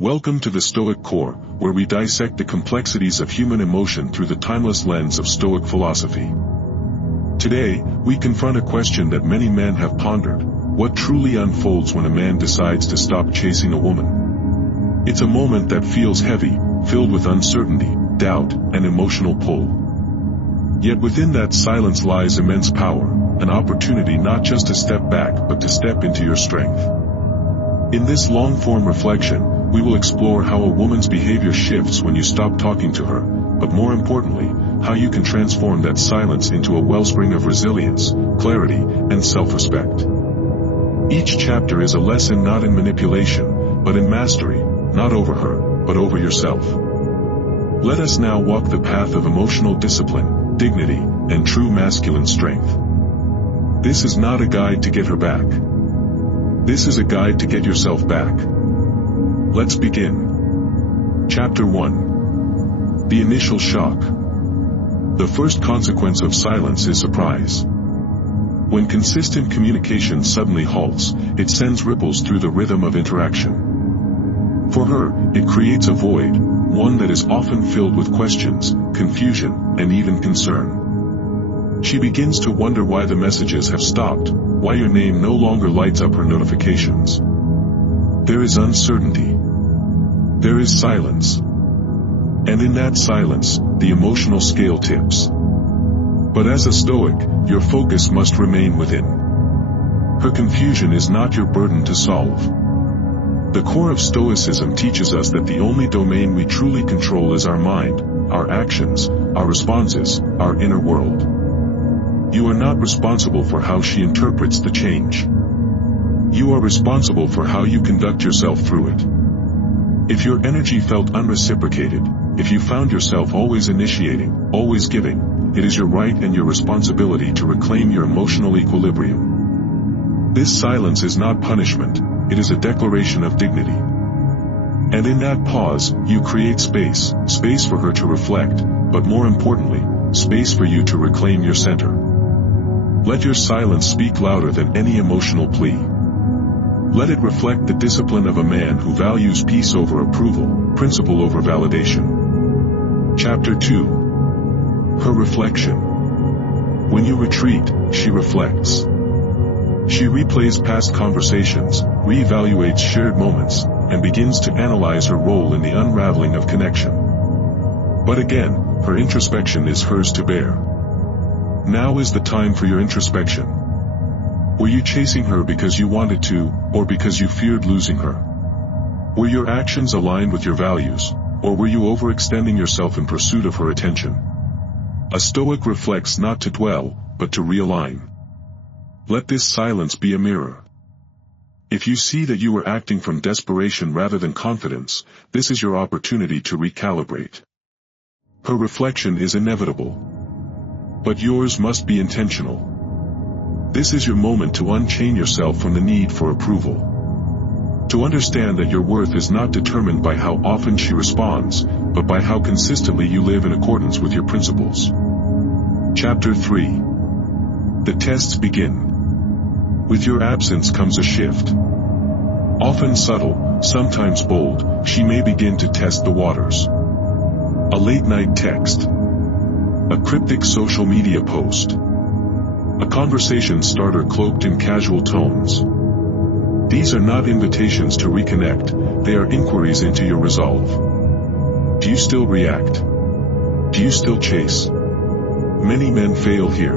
Welcome to the Stoic Core, where we dissect the complexities of human emotion through the timeless lens of Stoic philosophy. Today, we confront a question that many men have pondered: what truly unfolds when a man decides to stop chasing a woman? It's a moment that feels heavy, filled with uncertainty, doubt, and emotional pull. Yet within that silence lies immense power, an opportunity not just to step back but to step into your strength. In this long-form reflection, we will explore how a woman's behavior shifts when you stop talking to her, but more importantly, how you can transform that silence into a wellspring of resilience, clarity, and self-respect. Each chapter is a lesson not in manipulation, but in mastery, not over her, but over yourself. Let us now walk the path of emotional discipline, dignity, and true masculine strength. This is not a guide to get her back. This is a guide to get yourself back. Let's begin. Chapter 1. The initial shock. The first consequence of silence is surprise. When consistent communication suddenly halts, it sends ripples through the rhythm of interaction. For her, it creates a void, one that is often filled with questions, confusion, and even concern. She begins to wonder why the messages have stopped, why your name no longer lights up her notifications. There is uncertainty. There is silence. And in that silence, the emotional scale tips. But as a Stoic, your focus must remain within. Her confusion is not your burden to solve. The core of Stoicism teaches us that the only domain we truly control is our mind, our actions, our responses, our inner world. You are not responsible for how she interprets the change. You are responsible for how you conduct yourself through it. If your energy felt unreciprocated, if you found yourself always initiating, always giving, it is your right and your responsibility to reclaim your emotional equilibrium. This silence is not punishment, it is a declaration of dignity. And in that pause, you create space for her to reflect, but more importantly, space for you to reclaim your center. Let your silence speak louder than any emotional plea. Let it reflect the discipline of a man who values peace over approval, principle over validation. Chapter 2. Her reflection. When you retreat, she reflects. She replays past conversations, reevaluates shared moments, and begins to analyze her role in the unraveling of connection. But again, her introspection is hers to bear. Now is the time for your introspection. Were you chasing her because you wanted to, or because you feared losing her? Were your actions aligned with your values, or were you overextending yourself in pursuit of her attention? A Stoic reflects not to dwell, but to realign. Let this silence be a mirror. If you see that you were acting from desperation rather than confidence, this is your opportunity to recalibrate. Her reflection is inevitable. But yours must be intentional. This is your moment to unchain yourself from the need for approval. To understand that your worth is not determined by how often she responds, but by how consistently you live in accordance with your principles. Chapter 3. The tests begin. With your absence comes a shift. Often subtle, sometimes bold, she may begin to test the waters. A late-night text. A cryptic social media post. A conversation starter cloaked in casual tones. These are not invitations to reconnect, they are inquiries into your resolve. Do you still react? Do you still chase? Many men fail here.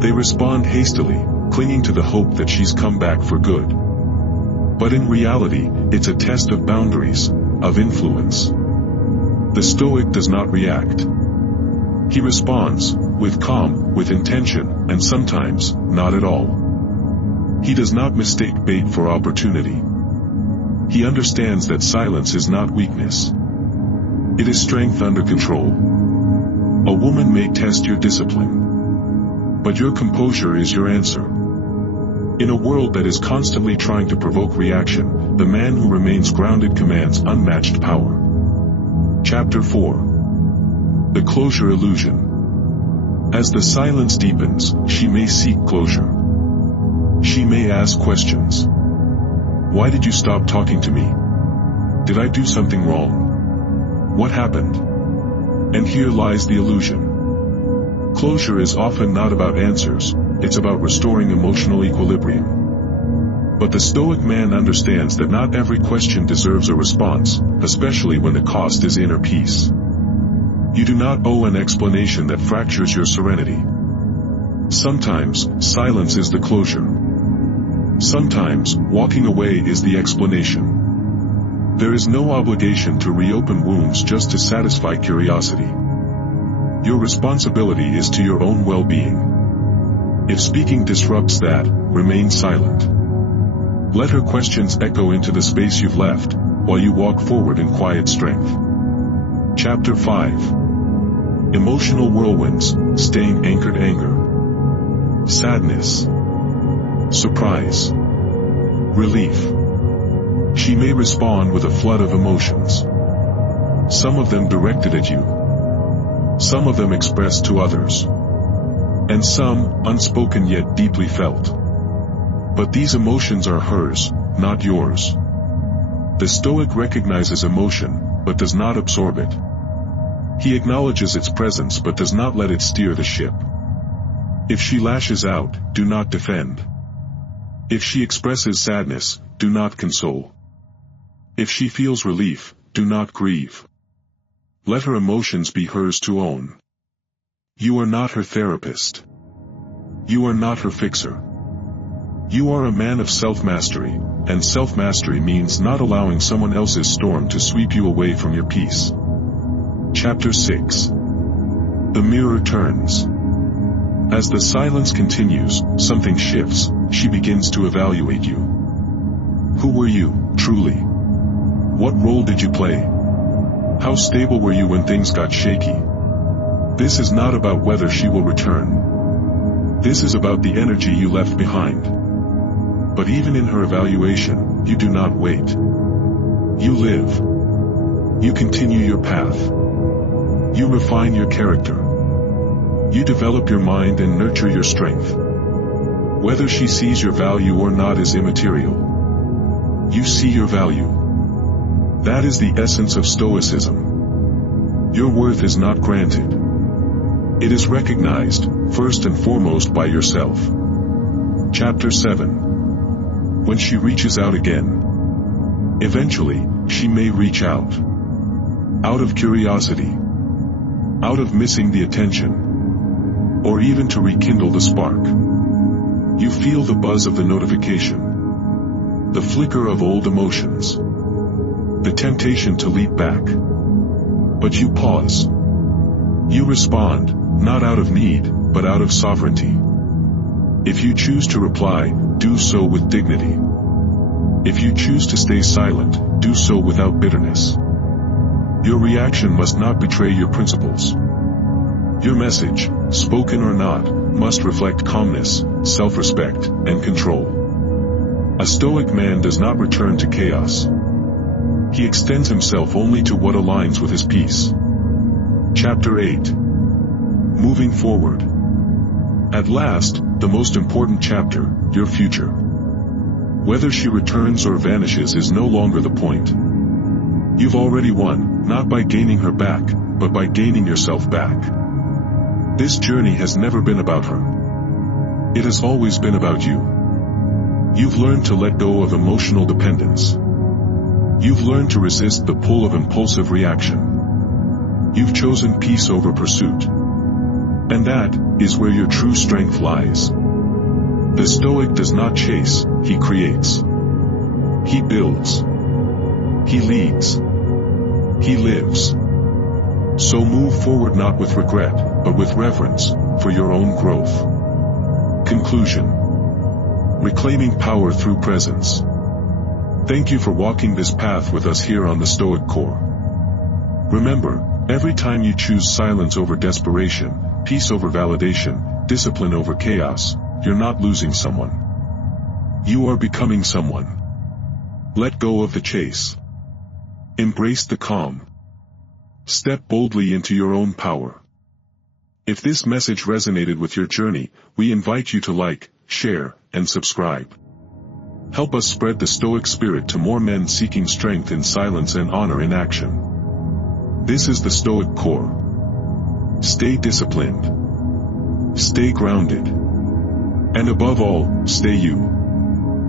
They respond hastily, clinging to the hope that she's come back for good. But in reality, it's a test of boundaries, of influence. The Stoic does not react. He responds, with calm, with intention, and sometimes, not at all. He does not mistake bait for opportunity. He understands that silence is not weakness. It is strength under control. A woman may test your discipline. But your composure is your answer. In a world that is constantly trying to provoke reaction, the man who remains grounded commands unmatched power. Chapter 4. The closure illusion. As the silence deepens, she may seek closure. She may ask questions. Why did you stop talking to me? Did I do something wrong? What happened? And here lies the illusion. Closure is often not about answers, it's about restoring emotional equilibrium. But the Stoic man understands that not every question deserves a response, especially when the cost is inner peace. You do not owe an explanation that fractures your serenity. Sometimes, silence is the closure. Sometimes, walking away is the explanation. There is no obligation to reopen wounds just to satisfy curiosity. Your responsibility is to your own well-being. If speaking disrupts that, remain silent. Let her questions echo into the space you've left, while you walk forward in quiet strength. Chapter 5. Emotional whirlwinds, staying anchored anger. Sadness. Surprise. Relief. She may respond with a flood of emotions. Some of them directed at you. Some of them expressed to others. And some, unspoken yet deeply felt. But these emotions are hers, not yours. The Stoic recognizes emotion, but does not absorb it. He acknowledges its presence but does not let it steer the ship. If she lashes out, do not defend. If she expresses sadness, do not console. If she feels relief, do not grieve. Let her emotions be hers to own. You are not her therapist. You are not her fixer. You are a man of self-mastery, and self-mastery means not allowing someone else's storm to sweep you away from your peace. Chapter 6. The mirror turns. As the silence continues, something shifts. She begins to evaluate you. Who were you, truly? What role did you play? How stable were you when things got shaky? This is not about whether she will return. This is about the energy you left behind. But even in her evaluation, you do not wait. You live. You continue your path. You refine your character. You develop your mind and nurture your strength. Whether she sees your value or not is immaterial. You see your value. That is the essence of Stoicism. Your worth is not granted. It is recognized, first and foremost by yourself. Chapter 7. When she reaches out again. Eventually, she may reach out. Out of curiosity. Out of missing the attention. Or even to rekindle the spark. You feel the buzz of the notification. The flicker of old emotions. The temptation to leap back. But you pause. You respond, not out of need, but out of sovereignty. If you choose to reply, do so with dignity. If you choose to stay silent, do so without bitterness. Your reaction must not betray your principles. Your message, spoken or not, must reflect calmness, self-respect, and control. A Stoic man does not return to chaos. He extends himself only to what aligns with his peace. Chapter 8. Moving forward. At last, the most important chapter, your future. Whether she returns or vanishes is no longer the point. You've already won, not by gaining her back, but by gaining yourself back. This journey has never been about her. It has always been about you. You've learned to let go of emotional dependence. You've learned to resist the pull of impulsive reaction. You've chosen peace over pursuit. And that is where your true strength lies. The Stoic does not chase, he creates. He builds. He leads. He lives. So move forward not with regret, but with reverence, for your own growth. Conclusion. Reclaiming power through presence. Thank you for walking this path with us here on the Stoic Core. Remember, every time you choose silence over desperation, peace over validation, discipline over chaos, you're not losing someone. You are becoming someone. Let go of the chase. Embrace the calm. Step boldly into your own power. If this message resonated with your journey, we invite you to like, share, and subscribe. Help us spread the Stoic spirit to more men seeking strength in silence and honor in action. This is the Stoic core. Stay disciplined. Stay grounded. And above all, stay you.